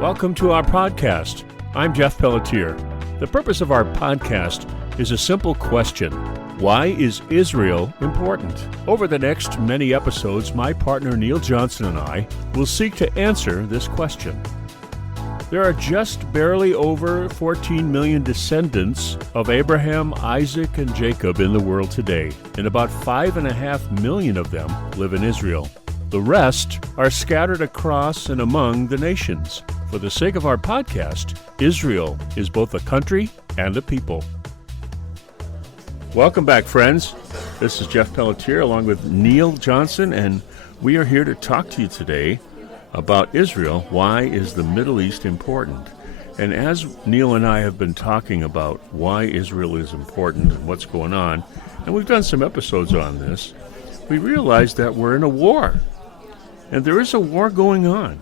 Welcome to our podcast. I'm Jeff Pelletier. The purpose of our podcast is a simple question. Why is Israel important? Over the next many episodes, my partner Neil Johnson and I will seek to answer this question. There are just barely over 14 million descendants of Abraham, Isaac, and Jacob in the world today, and about 5.5 million of them live in Israel. The rest are scattered across and among the nations. For the sake of our podcast, Israel is both a country and a people. Welcome back, friends. This is Jeff Pelletier along with Neil Johnson, and we are here to talk to you today about Israel. Why is the Middle East important? And as Neil and I have been talking about why Israel is important and what's going on, and we've done some episodes on this, we realize that we're in a war. And there is a war going on.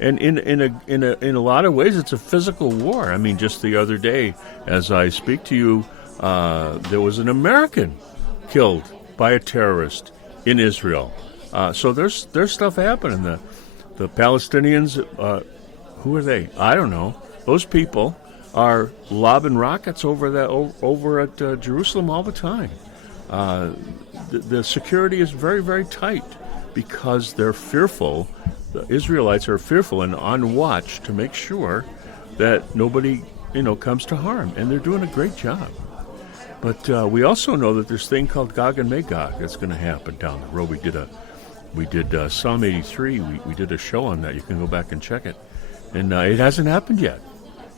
And in a lot of ways, it's a physical war. I mean, just the other day, as I speak to you, there was an American killed by a terrorist in Israel. So there's stuff happening. The Palestinians, who are they? I don't know. Those people are lobbing rockets over at Jerusalem all the time. The security is very, very tight because they're fearful. The Israelites are fearful and on watch to make sure that nobody, comes to harm, and they're doing a great job. But we also know that there's a thing called Gog and Magog that's going to happen down the road. We did Psalm 83. We did a show on that. You can go back and check it, and it hasn't happened yet,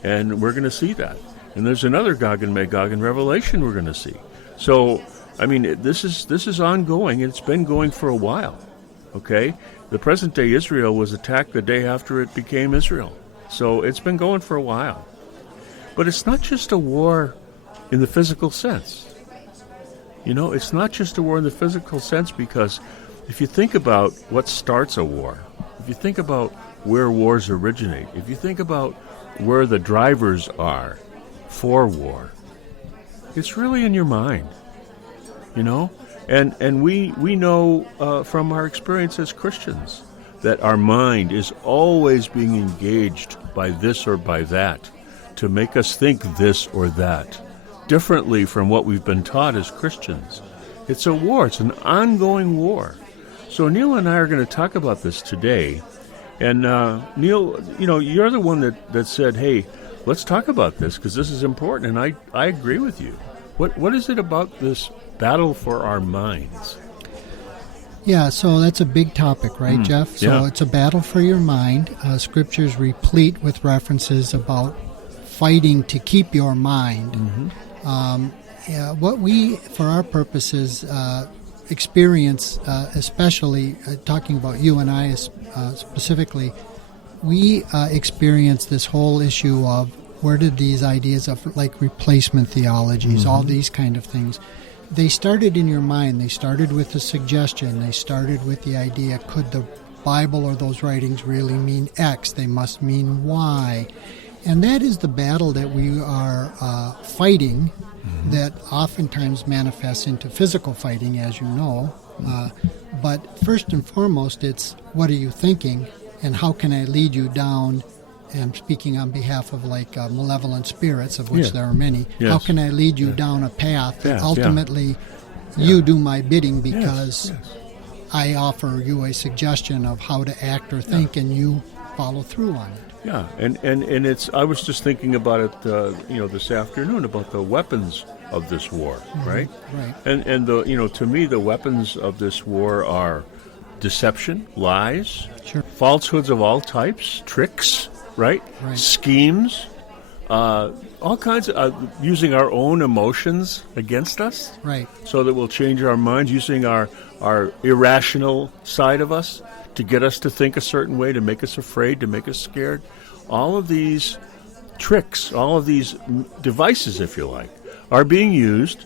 and we're going to see that. And there's another Gog and Magog in Revelation we're going to see. So, I mean, this is ongoing, and it's been going for a while. Okay. The present-day Israel was attacked the day after it became Israel. So it's been going for a while. But it's not just a war in the physical sense. It's not just a war in the physical sense, because if you think about what starts a war, if you think about where wars originate, if you think about where the drivers are for war, it's really in your mind, And we know from our experience as Christians that our mind is always being engaged by this or by that to make us think this or that differently from what we've been taught as Christians. It's a war. It's an ongoing war. So Neil and I are going to talk about this today. And Neil, you're the one that said, hey, let's talk about this because this is important. And I agree with you. What is it about this battle for our minds? Yeah, so that's a big topic, right, Jeff? So It's a battle for your mind. Scripture's replete with references about fighting to keep your mind. Mm-hmm. What we, for our purposes, experience, especially talking about you and I specifically, we experience this whole issue of where did these ideas of like replacement theologies, all these kind of things, they started in your mind. They started with a suggestion. They started with the idea, could the Bible or those writings really mean X? They must mean Y. And that is the battle that we are fighting, that oftentimes manifests into physical fighting, as you know. But first and foremost, it's what are you thinking, and how can I lead you down? And I'm speaking on behalf of malevolent spirits, of which there are many. Yes. How can I lead you down a path that ultimately you do my bidding because I offer you a suggestion of how to act or think, and you follow through on it. Yeah, and it's. I was just thinking about it, this afternoon about the weapons of this war, right? Right. And to me, the weapons of this war are deception, lies, falsehoods of all types, tricks. Right? Schemes, all kinds of using our own emotions against us, right? So that we'll change our minds, using our irrational side of us to get us to think a certain way, to make us afraid, to make us scared. All of these tricks, all of these devices, if you like, are being used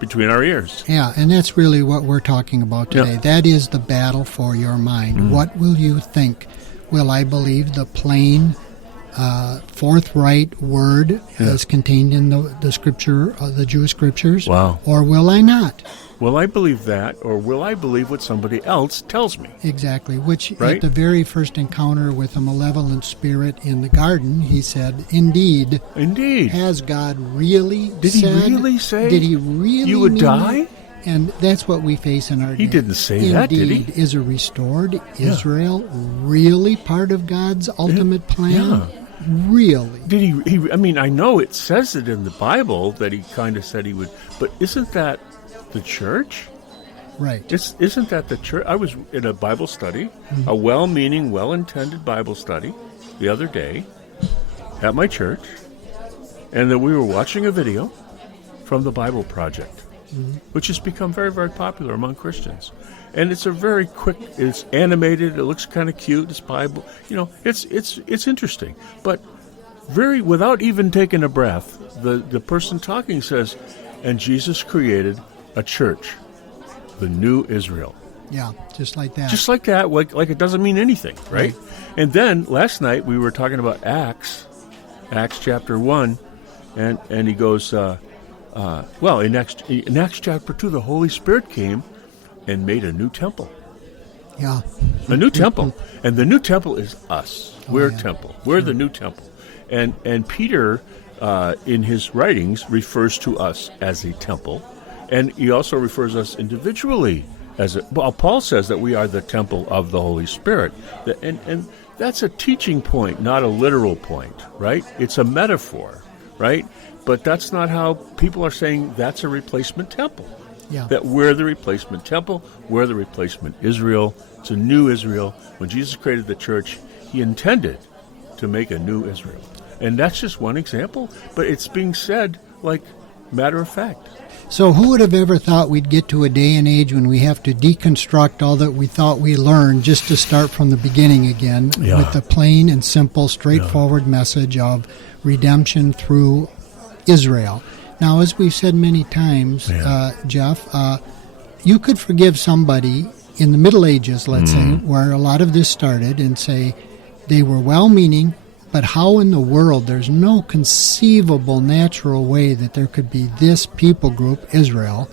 between our ears. Yeah, and that's really what we're talking about today. Yeah. That is the battle for your mind. Mm-hmm. What will you think? Will I believe the plain, forthright word as contained in the scripture, the Jewish scriptures? Wow. Or will I not? Will I believe that, or will I believe what somebody else tells me? Exactly, which Right? at the very first encounter with a malevolent spirit in the garden, he said, indeed, has God really Did said? he really say Did he really you would mean die? that? And that's what we face in our day. He didn't say that, did he? Indeed, is a restored Israel really part of God's ultimate plan? Yeah. Really? Did he? I mean, I know it says it in the Bible that he kind of said he would, but isn't that the church? Right. Isn't that the church? I was in a Bible study, a well-meaning, well-intended Bible study the other day at my church, and then we were watching a video from the Bible Project, which has become very, very popular among Christians. And it's a very quick, it's animated, it looks kind of cute, it's Bible, it's interesting. But without even taking a breath, the person talking says, and Jesus created a church, the new Israel. Yeah, just like that. Just like that, like it doesn't mean anything, right? And then last night we were talking about Acts chapter 1, and he goes, in Acts chapter 2, the Holy Spirit came and made a new temple. Yeah. A new temple. And the new temple is us. We're temple. We're the new temple. And Peter, in his writings, refers to us as a temple. And he also refers us individually as Paul says that we are the temple of the Holy Spirit. And that's a teaching point, not a literal point, right? It's a metaphor, right? But that's not how people are saying that's a replacement temple. Yeah. That we're the replacement temple, we're the replacement Israel. It's a new Israel. When Jesus created the church, he intended to make a new Israel. And that's just one example, but it's being said like matter of fact. So who would have ever thought we'd get to a day and age when we have to deconstruct all that we thought we learned just to start from the beginning again with the plain and simple, straightforward message of redemption through Israel. Now, as we've said many times, Jeff, you could forgive somebody in the Middle Ages, let's say, where a lot of this started, and say they were well-meaning, but how in the world, there's no conceivable natural way that there could be this people group, Israel,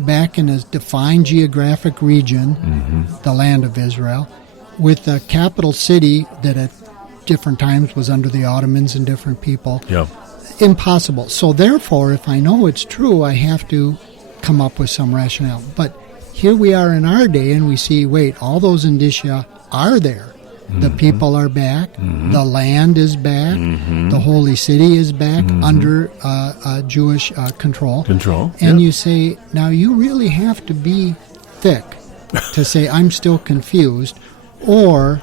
back in a defined geographic region, the land of Israel, with a capital city that at different times was under the Ottomans and different people. Yeah. Impossible. So therefore, if I know it's true, I have to come up with some rationale. But here we are in our day, and we see, wait, all those indicia are there. The people are back. The land is back. The holy city is back under Jewish control. And you say, now you really have to be thick to say, I'm still confused. Or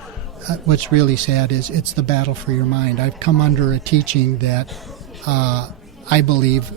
what's really sad is it's the battle for your mind. I've come under a teaching that I believe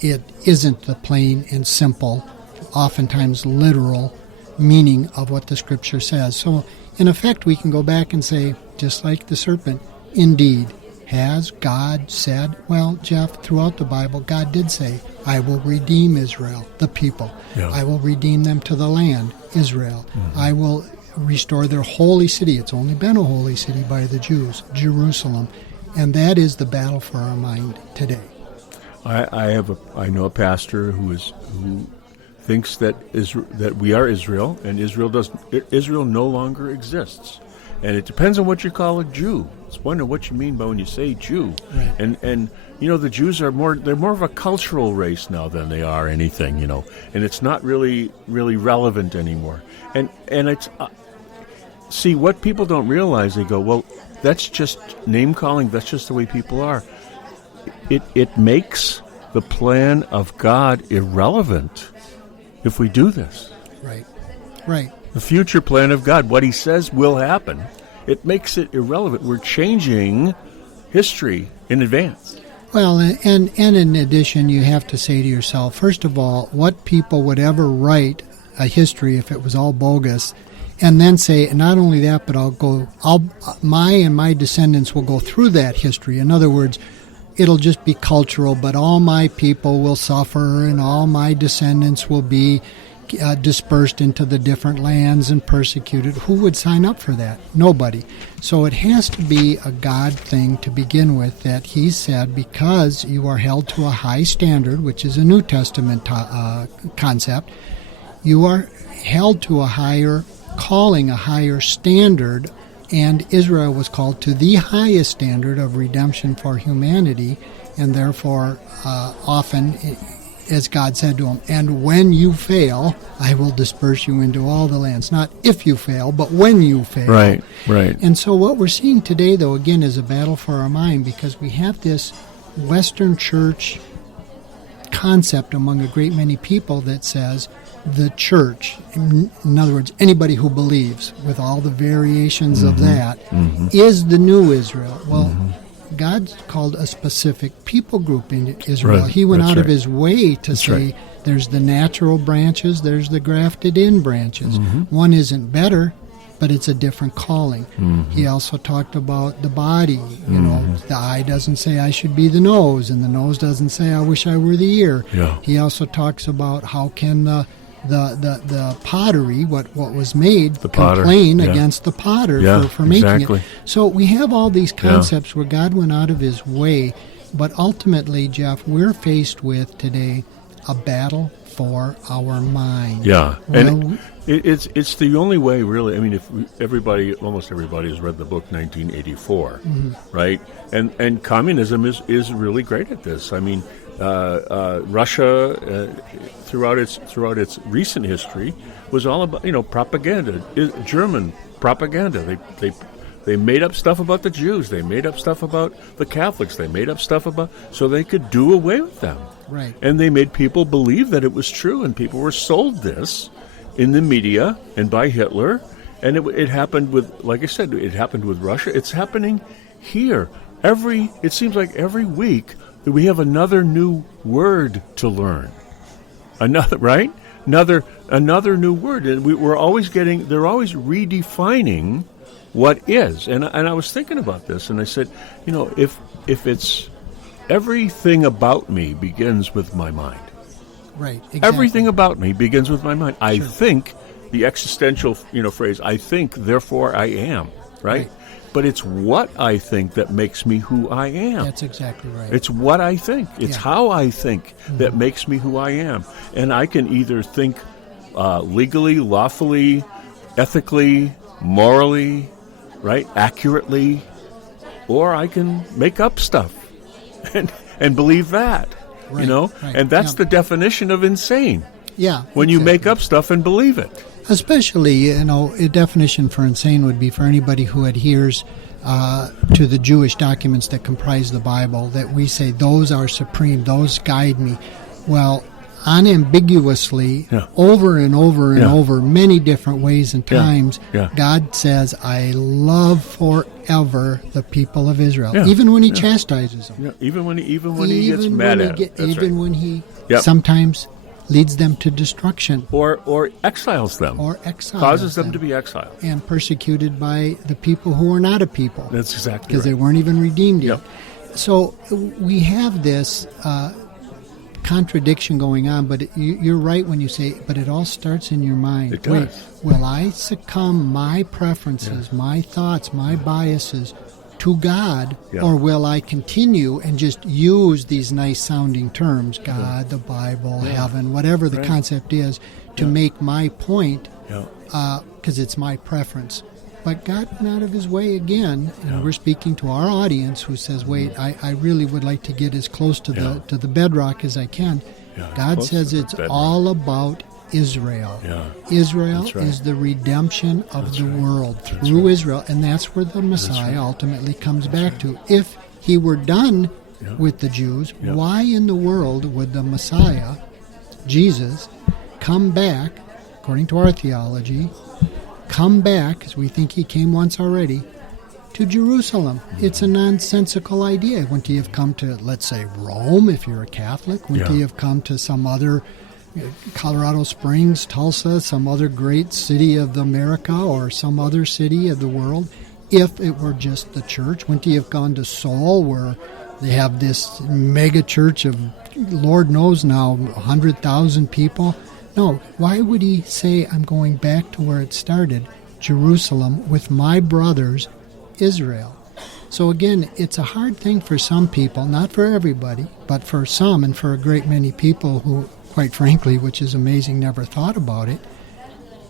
it isn't the plain and simple, oftentimes literal meaning of what the Scripture says. So, in effect, we can go back and say, just like the serpent, indeed, has God said? Well, Jeff, throughout the Bible, God did say, I will redeem Israel, the people. Yeah. I will redeem them to the land, Israel. I will restore their holy city. It's only been a holy city by the Jews, Jerusalem. And that is the battle for our mind today. I know a pastor who thinks that we are Israel, and Israel no longer exists, and it depends on what you call a Jew. It's wondering what you mean by when you say Jew, right. and the Jews are more of a cultural race now than they are anything, and it's not really relevant anymore. And it's see what people don't realize. They go, well, that's just name calling. That's just the way people are. It makes the plan of God irrelevant if we do this. Right. The future plan of God, what he says will happen, it makes it irrelevant. We're changing history in advance. Well, and in addition, you have to say to yourself, first of all, what people would ever write a history if it was all bogus, and then say, not only that, but my descendants will go through that history. In other words, it'll just be cultural, but all my people will suffer and all my descendants will be dispersed into the different lands and persecuted. Who would sign up for that? Nobody. So it has to be a God thing to begin with, that he said, because you are held to a high standard, which is a New Testament concept, You are held to a higher calling, a higher standard, and Israel was called to the highest standard of redemption for humanity, and therefore often, as God said to him, and when you fail, I will disperse you into all the lands. Not if you fail, but when you fail. Right, right. And so what we're seeing today, though, again, is a battle for our mind, because we have this Western church concept among a great many people that says the church, in other words, anybody who believes, with all the variations of that, is the new Israel. Well, God called a specific people group in Israel. Right. He went That's out of right. his way to That's say right. there's the natural branches, there's the grafted in branches. One isn't better, but it's a different calling. He also talked about the body. You know, the eye doesn't say I should be the nose, and the nose doesn't say I wish I were the ear. Yeah. He also talks about how can the pottery, what was made, The potter, complain yeah. against the potter Yeah, for making exactly. it. So we have all these concepts where God went out of his way, but ultimately, Jeff, we're faced with today a battle for our mind. Yeah, Well, and it's the only way, really. I mean, if almost everybody has read the book 1984, right? And communism is really great at this. I mean, Russia, throughout its recent history, was all about propaganda, German propaganda. They made up stuff about the Jews. They made up stuff about the Catholics. They made up stuff about so they could do away with them. Right. And they made people believe that it was true, and people were sold this in the media and by Hitler. And it happened with, like I said, it happened with Russia. It's happening here. It seems like every week that we have another new word to learn. Another new word. And they're always redefining what is. And I was thinking about this, and I said, if it's everything about me begins with my mind. Right. Exactly. Everything about me begins with my mind. I Sure. think, the existential, phrase, I think, therefore I am, right? But it's what I think that makes me who I am. That's exactly right. It's what I think. It's Yeah. how I think that makes me who I am. And I can either think legally, lawfully, ethically, morally, right, accurately, or I can make up stuff and believe that, Right, right, And that's yeah. the definition of insane. Yeah. When you make exactly. up stuff and believe it. Especially, a definition for insane would be for anybody who adheres to the Jewish documents that comprise the Bible, that we say those are supreme, those guide me. Well, unambiguously, Yeah. over and over and Yeah. over, many different ways and Yeah. times, Yeah. God says, I love forever the people of Israel, Yeah. even when he Yeah. chastises them. Yeah, even when he gets mad at it. That's Even right. when he Yep. sometimes leads them to destruction Or exiles them. or exiles Causes them to be exiled. and persecuted by the people who are not a people, That's exactly because right. they weren't even redeemed yet. Yep. So we have this contradiction going on, but you're right when you say, but it all starts in your mind. It does. Wait, will I succumb my preferences, my thoughts, my biases to God, Yeah. or will I continue and just use these nice sounding terms, God, the Bible, heaven, whatever the Right. concept is, to make my point, Yeah. because it's my preference. But God went out of his way again, and we're speaking to our audience who says, wait, I really would like to get as close to the bedrock as I can. Yeah, God close says to the it's bedrock. all about Israel. Yeah. Israel That's right. is the redemption of That's the right. world That's through right. Israel, and that's where the Messiah right. ultimately comes back to. If he were done with the Jews, why in the world would the Messiah, Jesus, come back, according to our theology, come back, as we think he came once already, to Jerusalem? It's a nonsensical idea. Wouldn't he have come to, let's say, Rome, if you're a Catholic? Wouldn't he have come to some other, Colorado Springs, Tulsa, some other great city of America, or some other city of the world, if it were just the church? Wouldn't he have gone to Seoul, where they have this mega church of, Lord knows now, 100,000 people? No, why would he say, I'm going back to where it started, Jerusalem, with my brothers, Israel? So again, it's a hard thing for some people, not for everybody, but for some and for a great many people who quite frankly, which is amazing, never thought about it.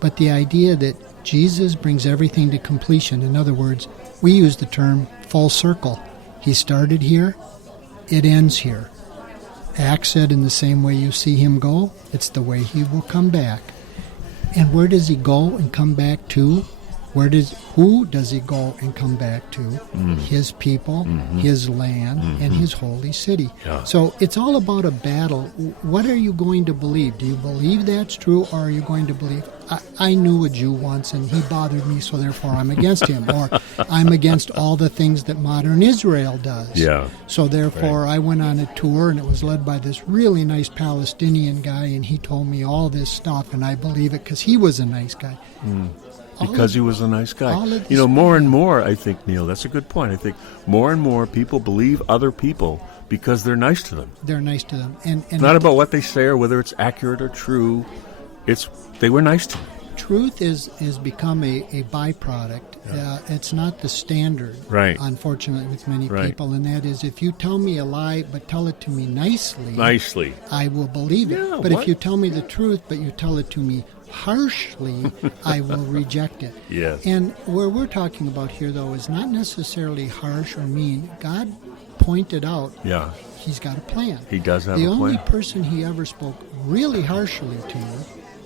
But the idea that Jesus brings everything to completion. In other words, we use the term full circle. He started here, it ends here. Acts said in the same way you see him go, it's the way he will come back. And where does he go and come back to? Who does he go and come back to? His people, his land, and his holy city. Yeah. So it's all about a battle. What are you going to believe? Do you believe that's true, or are you going to believe, I knew a Jew once and he bothered me, so therefore I'm against him, or I'm against all the things that modern Israel does. Yeah. So therefore I went on a tour, and it was led by this really nice Palestinian guy, and he told me all this stuff, and I believe it because he was a nice guy. Because he was a nice guy. You know, more and more, I think, Neil, that's a good point. I think more and more people believe other people because they're nice to them. They're nice to them. And it's not about what they say or whether it's accurate or true. It's they were nice to them. Truth is become a byproduct. Yeah. It's not the standard, right, unfortunately, with many people, and that is, if you tell me a lie but tell it to me nicely, I will believe it. Yeah, but if you tell me the truth but you tell it to me harshly, I will reject it. Yes. And where we're talking about here, though, is not necessarily harsh or mean. God pointed out he's got a plan. He does have a plan. The only person he ever spoke really harshly to,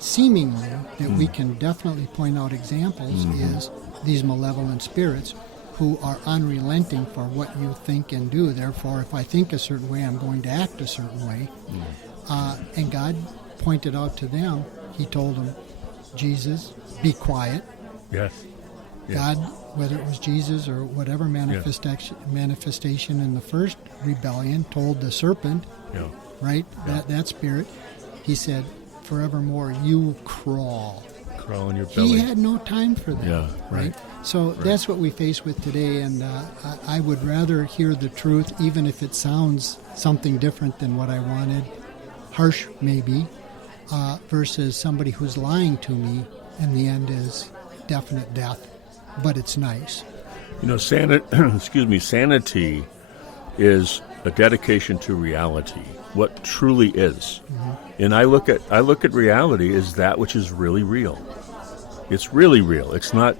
seemingly, that we can definitely point out examples, is these malevolent spirits who are unrelenting for what you think and do. Therefore, if I think a certain way, I'm going to act a certain way. And God pointed out to them, he told them, Jesus, be quiet. Yes. God, whether it was Jesus or whatever manifestation in the first rebellion, told the serpent, right, that spirit, he said, forevermore you crawl. Crawl in your belly. He had no time for that. Yeah, right. So that's what we face with today, and I would rather hear the truth, even if it sounds something different than what I wanted, harsh maybe, versus somebody who's lying to me, and the end is definite death, but it's nice. You know, sanity is a dedication to reality, what truly is. And I look at reality as that which is really real. It's really real. It's not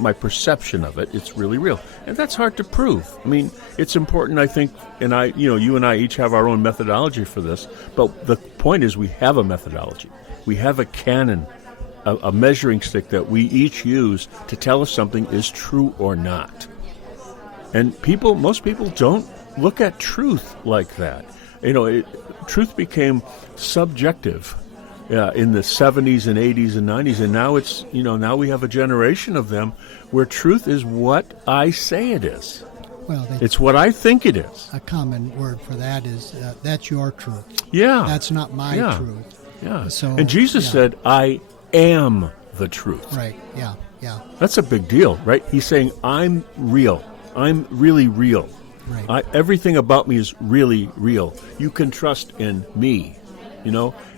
my perception of it. It's really real. And that's hard to prove. I mean, it's important, I think, and you and I each have our own methodology for this, but the point is we have a methodology. We have a canon, a measuring stick that we each use to tell if something is true or not. And most people don't look at truth like that. You know, truth became subjective in the 70s and 80s and 90s, and now now we have a generation of them where truth is what I say it is. Well, it's what I think it is. A common word for that is that's your truth. Yeah. That's not my truth. Yeah. So, and Jesus said, I am the truth. Right. Yeah. That's a big deal, right? He's saying, I'm real. I'm really real. Right. Everything about me is really real. You can trust in me,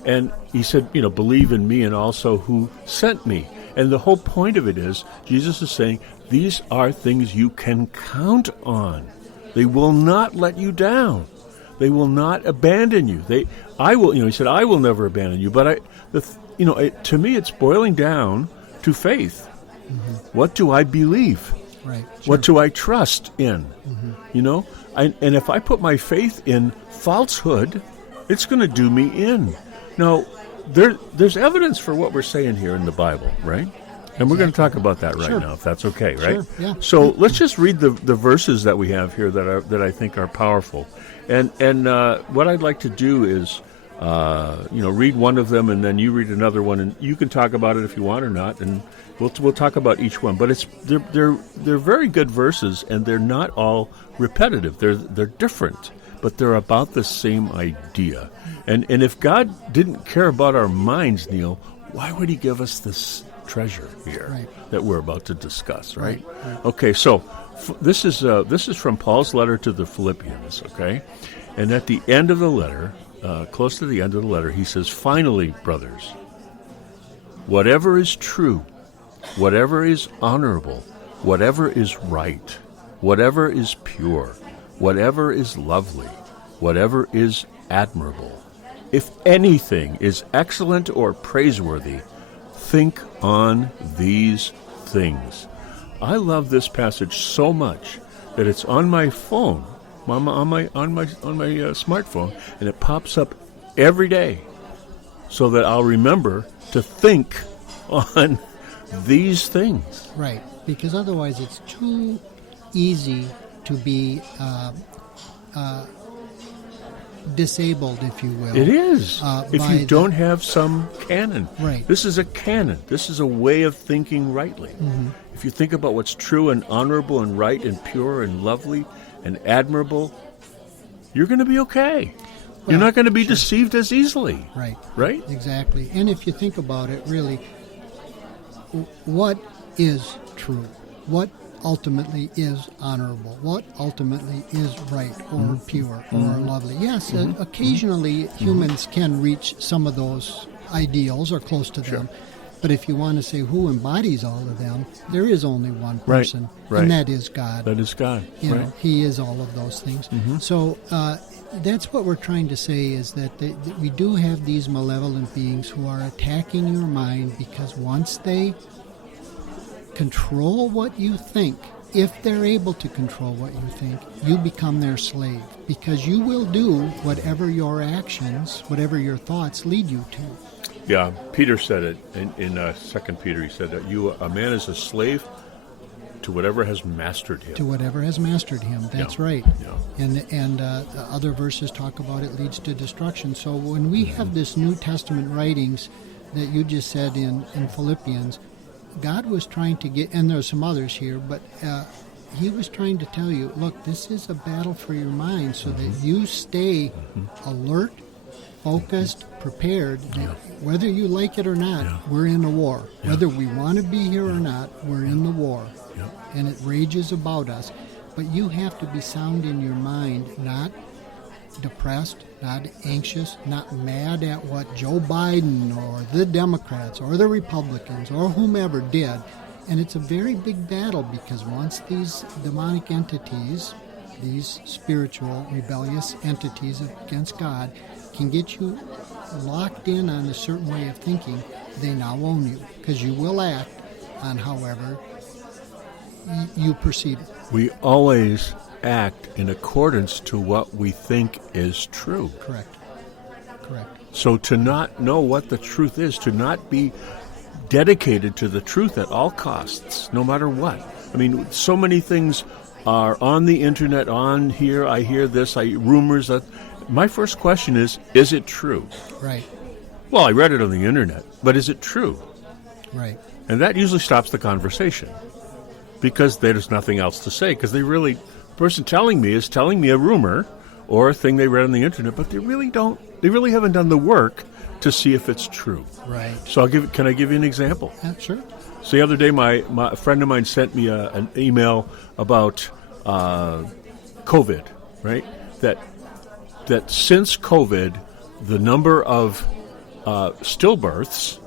And he said, believe in me and also who sent me. And the whole point of it is, Jesus is saying, these are things you can count on. They will not let you down. They will not abandon you. He said, I will never abandon you. But to me, it's boiling down to faith. What do I believe? Right. Sure. What do I trust in? And if I put my faith in falsehood, it's going to do me in. Now, there's evidence for what we're saying here in the Bible, right? And we're going to talk about that right now, if that's okay, right? Sure, yeah. So let's just read the verses that we have here that I think are powerful. And what I'd like to do is, read one of them, and then you read another one, and you can talk about it if you want or not, and we'll talk about each one. But they're very good verses, and they're not all repetitive. They're different, but they're about the same idea. And if God didn't care about our minds, Neil, why would He give us this treasure here that we're about to discuss? Right. Okay. So this is from Paul's letter to the Philippians. Okay, and at the end of the letter, close to the end of the letter, he says, "Finally, brothers, whatever is true, whatever is honorable, whatever is right, whatever is pure, whatever is lovely, whatever is admirable, if anything is excellent or praiseworthy, think on these things. I love this passage so much that it's on my phone, on my smartphone, and it pops up every day, so that I'll remember to think on these things. Right, because otherwise it's too easy to be disabled, if you will. It is. If you don't have some canon. Right. This is a canon. This is a way of thinking rightly. Mm-hmm. If you think about what's true and honorable and right and pure and lovely and admirable, you're going to be okay. Well, you're not going to be deceived as easily. Right. Right? Exactly. And if you think about it, really, what is true? What ultimately is honorable? What ultimately is right or pure or lovely? Yes, occasionally humans can reach some of those ideals or close to them. But if you want to say who embodies all of them, there is only one person, and that is God. That is God. You know, He is all of those things. Mm-hmm. So that's what we're trying to say, is that we do have these malevolent beings who are attacking your mind, because once they control what you think, if they're able to control what you think, you become their slave, because you will do whatever your actions, whatever your thoughts lead you to. Yeah, Peter said it in 2 Peter. He said that a man is a slave to whatever has mastered him. To whatever has mastered him. That's right. Yeah. And other verses talk about it leads to destruction. So when we have this New Testament writings that you just said in Philippians, God was trying to get, and there's some others here, but He was trying to tell you, look, this is a battle for your mind, so that you stay alert, focused, prepared. Whether you like it or not, we're in a war. Whether we want to be here or not, we're in the war. And it rages about us. But you have to be sound in your mind, not depressed, not anxious, not mad at what Joe Biden or the Democrats or the Republicans or whomever did. And it's a very big battle, because once these demonic entities, these spiritual rebellious entities against God, can get you locked in on a certain way of thinking, they now own you, because you will act on however you perceive it. We always act in accordance to what we think is true. Correct. So to not know what the truth is, to not be dedicated to the truth at all costs, no matter what. I mean, so many things are on the internet, on here, I hear this, rumors. That my first question is it true? Right. Well, I read it on the internet, but is it true? Right. And that usually stops the conversation, because there's nothing else to say, because the person telling me is telling me a rumor or a thing they read on the internet, but they really haven't done the work to see if it's true. Right. So can I give you an example? Sure. So the other day, a friend of mine sent me an email about COVID, right? That since COVID, the number of stillbirths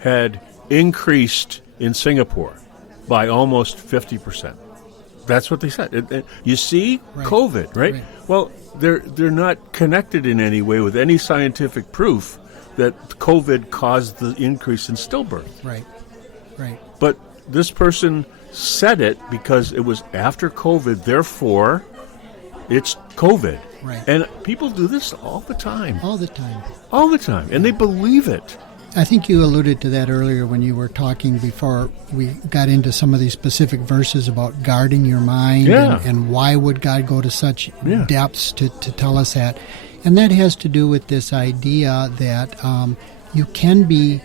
had increased in Singapore by almost 50%. That's what they said. You see, right. COVID, right? Well, they're not connected in any way with any scientific proof that COVID caused the increase in stillbirth. Right. But this person said it because it was after COVID, therefore it's COVID. Right. And people do this all the time. All the time. And they believe it. I think you alluded to that earlier when you were talking before we got into some of these specific verses about guarding your mind and why would God go to such depths to tell us that. And that has to do with this idea that you can be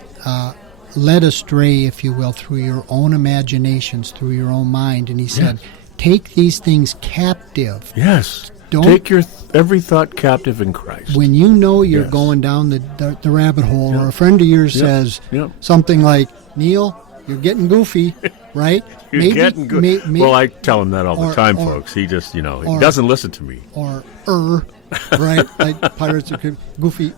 led astray, if you will, through your own imaginations, through your own mind. And he said, take these things captive. Yes. Don't take your every thought captive in Christ. When you know you're going down the rabbit hole, or a friend of yours says something like, Neil, you're getting goofy, right? You're getting goofy. Well, I tell him that all the time, folks. He just, he doesn't listen to me. Or, right? Like Pirates of Goofy,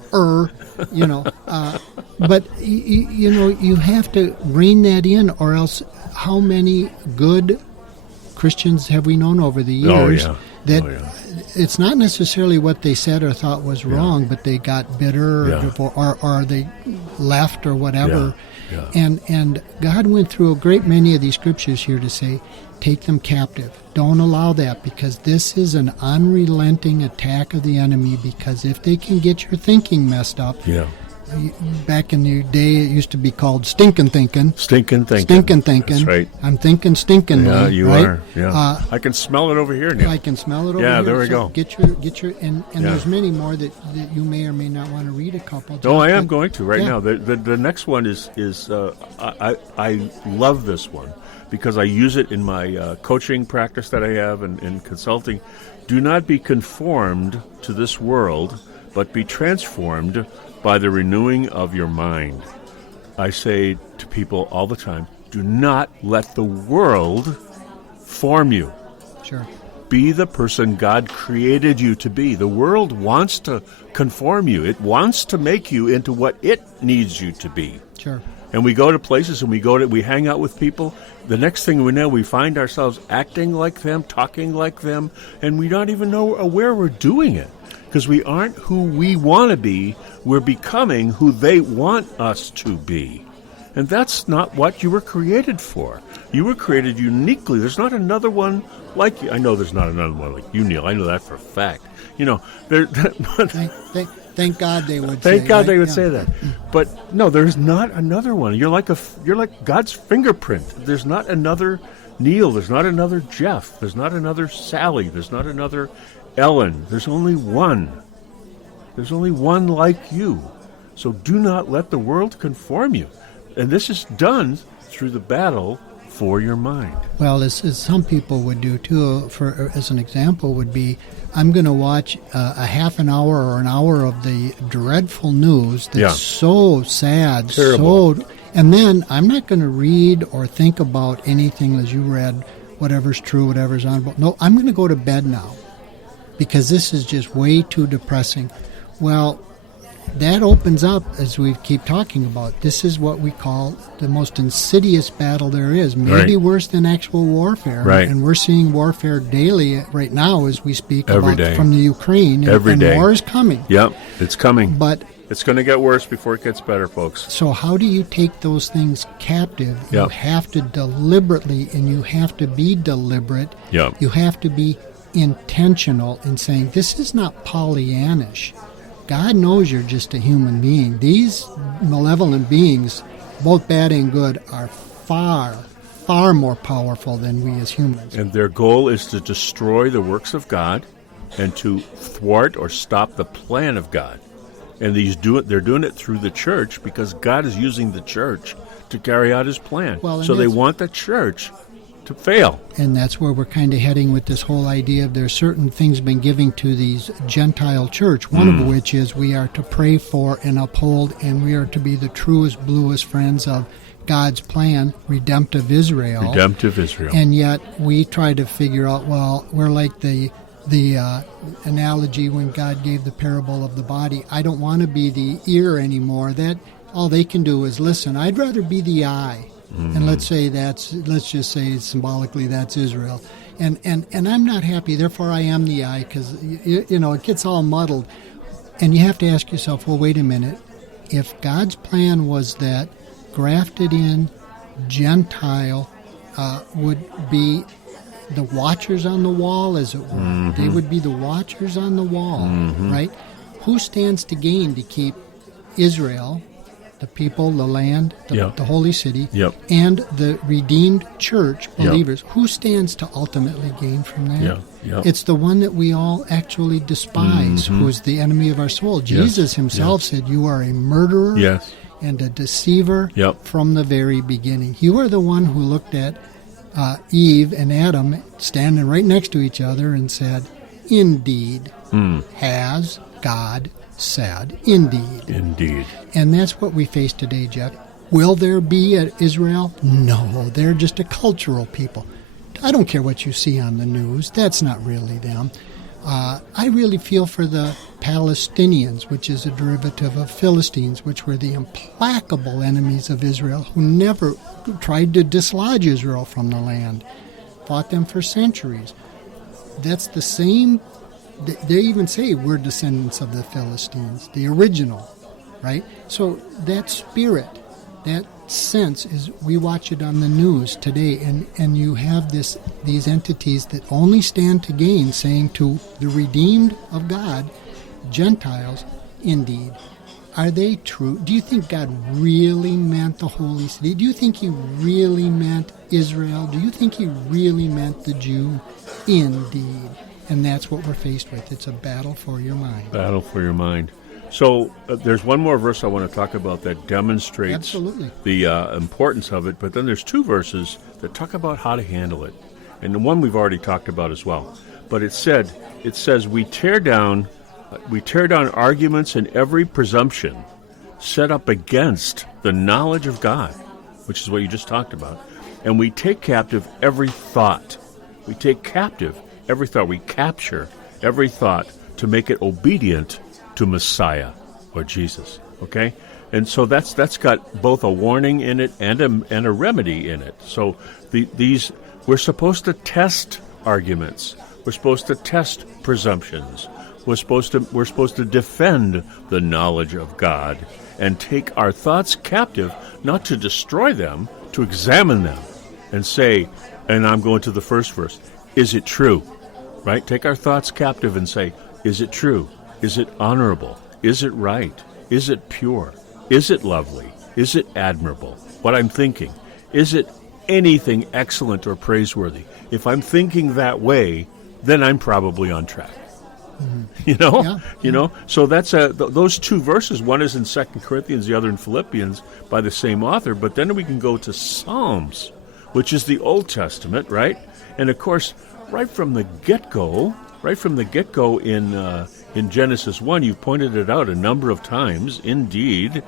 But, you have to rein that in, or else how many good Christians have we known over the years that it's not necessarily what they said or thought was wrong, but they got bitter or they left or whatever. Yeah. Yeah. And God went through a great many of these scriptures here to say, take them captive. Don't allow that, because this is an unrelenting attack of the enemy, because if they can get your thinking messed up, back in the day it used to be called stinking thinking. Stinking thinking. Stinking thinking. That's right. I'm thinking stinkingly. Yeah, you right? are. Yeah. I can smell it over here, Neil. I can smell it over here. Yeah, there we go. Get your and there's many more that you may or may not want to read a couple. No, I am going to right now. The next one is I love this one because I use it in my coaching practice that I have and in consulting. Do not be conformed to this world, but be transformed by the renewing of your mind. I say to people all the time, do not let the world form you. Sure. Be the person God created you to be. The world wants to conform you. It wants to make you into what it needs you to be. Sure. And we go to places and we hang out with people. The next thing we know, we find ourselves acting like them, talking like them, and we don't even know where we're doing it. Because we aren't who we want to be, we're becoming who they want us to be. And that's not what you were created for. You were created uniquely. There's not another one like you. I know there's not another one like you, Neil. I know that for a fact. You know, thank God they would. Thank God they would say that. But no, there's not another one. You're like God's fingerprint. There's not another Neil. There's not another Jeff. There's not another Sally. There's not another Ellen. There's only one. There's only one like you. So do not let the world conform you. And this is done through the battle for your mind. Well, as some people would do too, as an example would be, I'm going to watch a half an hour or an hour of the dreadful news that's so sad, terrible. And then I'm not going to read or think about anything as you read, whatever's true, whatever's on. No, I'm going to go to bed now, because this is just way too depressing. Well, that opens up, as we keep talking about, this is what we call the most insidious battle there is, maybe worse than actual warfare. Right. And we're seeing warfare daily right now as we speak Every day. From the Ukraine. Every day. War is coming. Yep, it's coming. But it's going to get worse before it gets better, folks. So how do you take those things captive? You have to deliberately, and you have to be deliberate. Yep. You have to be intentional in saying, this is not Pollyannish. God knows you're just a human being. These malevolent beings, both bad and good, are far, far more powerful than we as humans. And their goal is to destroy the works of God and to thwart or stop the plan of God. And they're doing it through the church, because God is using the church to carry out his plan. So they want the church to fail. And that's where we're kind of heading with this whole idea of there's certain things been given to these Gentile church, one of which is we are to pray for and uphold, and we are to be the truest, bluest friends of God's plan, redemptive Israel. Redemptive Israel. And yet we try to figure out, well, we're like the analogy when God gave the parable of the body. I don't want to be the ear anymore. That all they can do is listen. I'd rather be the eye. And let's just say symbolically that's Israel. And I'm not happy, therefore I am the eye, because, it gets all muddled. And you have to ask yourself, well, wait a minute. If God's plan was that grafted in Gentile would be the watchers on the wall, as it were. They would be the watchers on the wall, right? Who stands to gain to keep Israel, the people, the land, the holy city, and the redeemed church, believers? Who stands to ultimately gain from that? It's the one that we all actually despise, who is the enemy of our soul. Jesus himself said, you are a murderer and a deceiver from the very beginning. You are the one who looked at Eve and Adam standing right next to each other and said, indeed, has God said. Indeed. And that's what we face today, Jeff. Will there be an Israel? No, they're just a cultural people. I don't care what you see on the news. That's not really them. I really feel for the Palestinians, which is a derivative of Philistines, which were the implacable enemies of Israel, who never tried to dislodge Israel from the land, fought them for centuries. That's the same They even say we're descendants of the Philistines, the original, right? So that spirit, that sense is, we watch it on the news today, and you have these entities that only stand to gain, saying to the redeemed of God, Gentiles, indeed. Are they true? Do you think God really meant the holy city? Do you think he really meant Israel? Do you think he really meant the Jew? Indeed. And that's what we're faced with. It's a battle for your mind. Battle for your mind. So there's one more verse I want to talk about that demonstrates Absolutely. the importance of it, but then there's two verses that talk about how to handle it. And the one we've already talked about as well. But it says we tear down arguments and every presumption set up against the knowledge of God, which is what you just talked about, and we take captive every thought. We take captive every thought. We capture every thought to make it obedient to Messiah or Jesus. Okay, and so that's got both a warning in it and a remedy in it. So these we're supposed to test arguments. We're supposed to test presumptions. We're supposed to defend the knowledge of God and take our thoughts captive, not to destroy them, to examine them and say, and I'm going to the first verse, is it true? Right? Take our thoughts captive and say, is it true? Is it honorable? Is it right? Is it pure? Is it lovely? Is it admirable? What I'm thinking. Is it anything excellent or praiseworthy? If I'm thinking that way, then I'm probably on track. You know. So that's those two verses. One is in 2 Corinthians, the other in Philippians, by the same author. But then we can go to Psalms, which is the Old Testament, right? And of course, right from the get-go in Genesis 1, you've pointed it out a number of times. Indeed,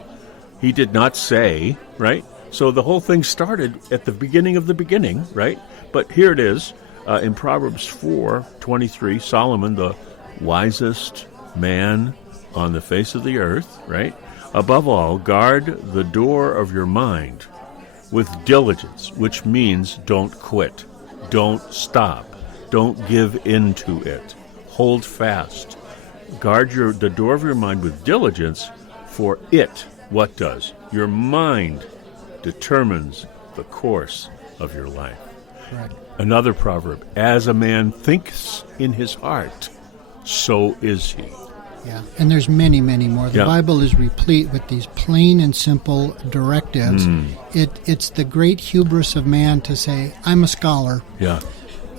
he did not say, right? So the whole thing started at the beginning of the beginning, right? But here it is in Proverbs 4:23. Solomon, the wisest man on the face of the earth, right? Above all, guard the door of your mind with diligence, which means don't quit, don't stop, don't give in to it. Hold fast. Guard the door of your mind with diligence, for it, what does? Your mind determines the course of your life. Right. Another proverb, as a man thinks in his heart, so is he. Yeah, and there's many, many more. The Bible is replete with these plain and simple directives. It's the great hubris of man to say, I'm a scholar. Yeah.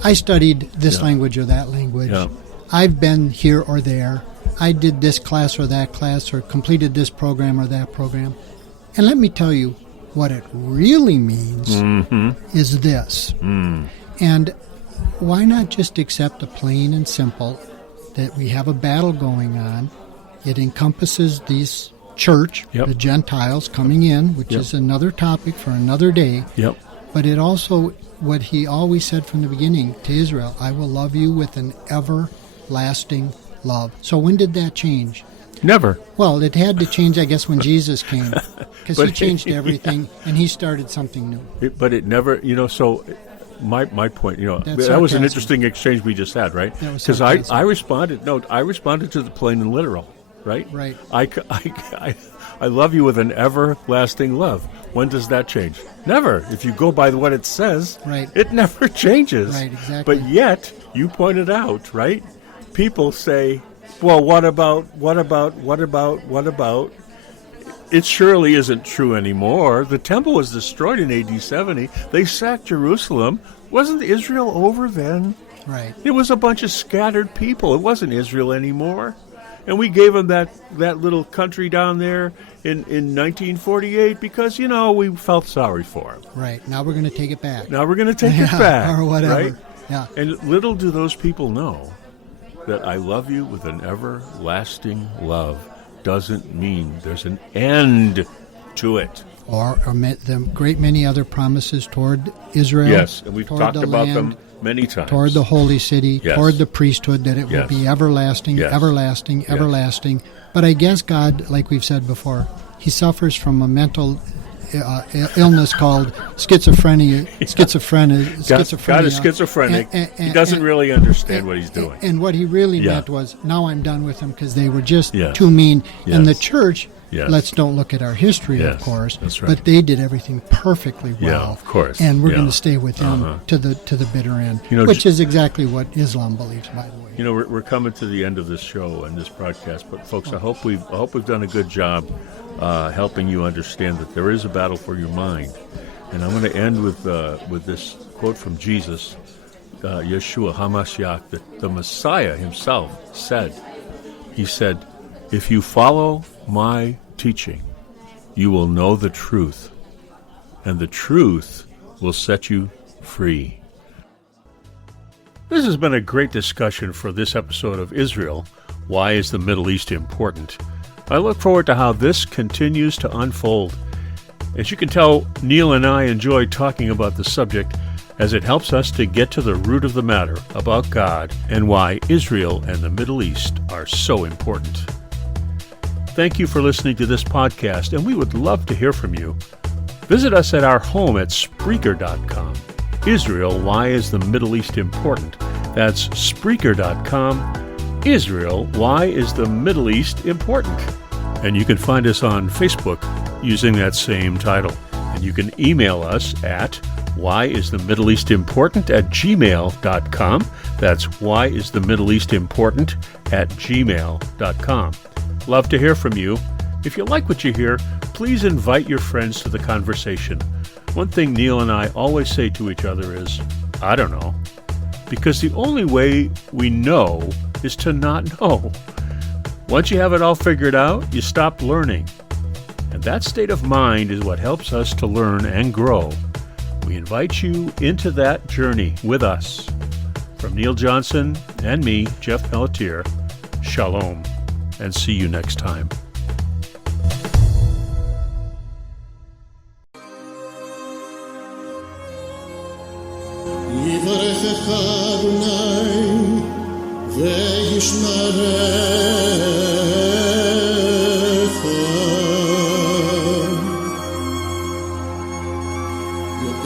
I studied this language or that language. Yeah. I've been here or there. I did this class or that class or completed this program or that program. And let me tell you, what it really means is this. And why not just accept the plain and simple that we have a battle going on? It encompasses these church, the Gentiles coming in, which is another topic for another day. Yep. But it also, what he always said from the beginning to Israel, I will love you with an everlasting love. So when did that change? Never. Well, it had to change, I guess, when Jesus came, because he changed everything, and he started something new. But it never, so my point, that was an interesting exchange we just had, right? Because I responded to the plain and literal, right? Right. I love you with an everlasting love. When does that change? Never. If you go by what it says, it never changes. Right, exactly. But yet, you pointed out, right? People say, well, what about? It surely isn't true anymore. The temple was destroyed in AD 70. They sacked Jerusalem. Wasn't Israel over then? Right. It was a bunch of scattered people. It wasn't Israel anymore. And we gave them that little country down there in 1948 because, we felt sorry for them. Right. Now we're going to take it back. Or whatever. Right? Yeah. And little do those people know that I love you with an everlasting love doesn't mean there's an end to it. Or the great many other promises toward Israel. Yes, and we've talked about them many times. Toward the holy city, toward the priesthood, that it will be everlasting, everlasting, everlasting. But I guess God, like we've said before, he suffers from a mental illness called schizophrenia. God is schizophrenic. He doesn't really understand what he's doing. And what he really meant was, now I'm done with them because they were just too mean. Yes. And the church, Yes. don't look at our history, Yes, of course, that's right. but they did everything perfectly well. Yeah, of course. And we're going to stay with them to the bitter end, which is exactly what Islam believes, by the way. You know, we're coming to the end of this show and this broadcast, but folks, I hope we've done a good job helping you understand that there is a battle for your mind. And I'm going to end with this quote from Jesus, Yeshua HaMashiach, the Messiah himself said. He said, "If you follow my teaching, you will know the truth, and the truth will set you free." This has been a great discussion for this episode of Israel. Why is the Middle East important? I look forward to how this continues to unfold. As you can tell, Neil and I enjoy talking about the subject as it helps us to get to the root of the matter about God and why Israel and the Middle East are so important. Thank you for listening to this podcast, and we would love to hear from you. Visit us at our home at Spreaker.com. Israel, why is the Middle East important? That's Spreaker.com. Israel, why is the Middle East important? And you can find us on Facebook using that same title. And you can email us at whyisthemiddleeastimportant@gmail.com. That's whyisthemiddleeastimportant@gmail.com. Love to hear from you. If you like what you hear, please invite your friends to the conversation. One thing Neil and I always say to each other is, I don't know. Because the only way we know is to not know. Once you have it all figured out, you stop learning. And that state of mind is what helps us to learn and grow. We invite you into that journey with us. From Neil Johnson and me, Jeff Pelletier, Shalom, and see you next time. יברכך אדוני וישמרך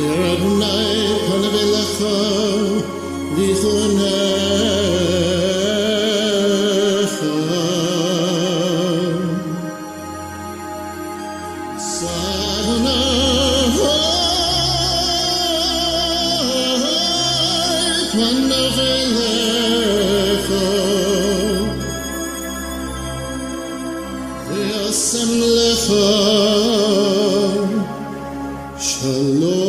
יאר אדוני פניו אליך ויחונך Shalom.